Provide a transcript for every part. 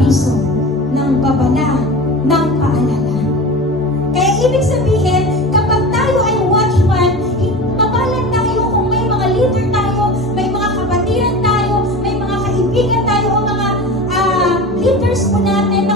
piso ng babala ng paalala. Kaya ibig sabihin, kapag tayo ay watchman, mabalag tayo kung may mga leader tayo, may mga kabatiran tayo, may mga kaibigan tayo o mga uh, leaders po natin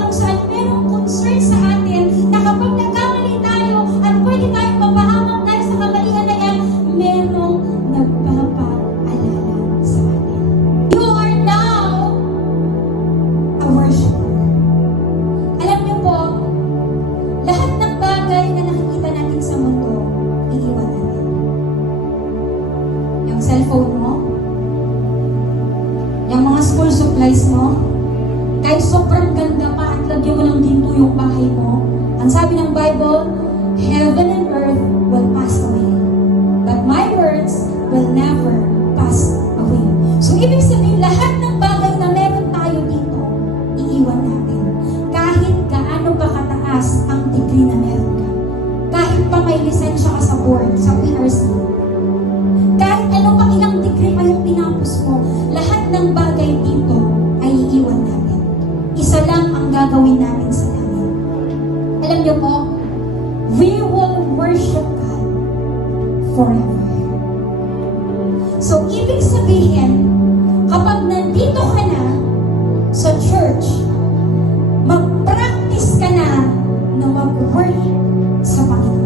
ang bahay mo. Ang sabi ng Bible, heaven and earth will pass away, but my words will never worship God forever. So, ibig sabihin, kapag nandito ka na sa church, mag-practice ka na na mag-worship sa Panginoon.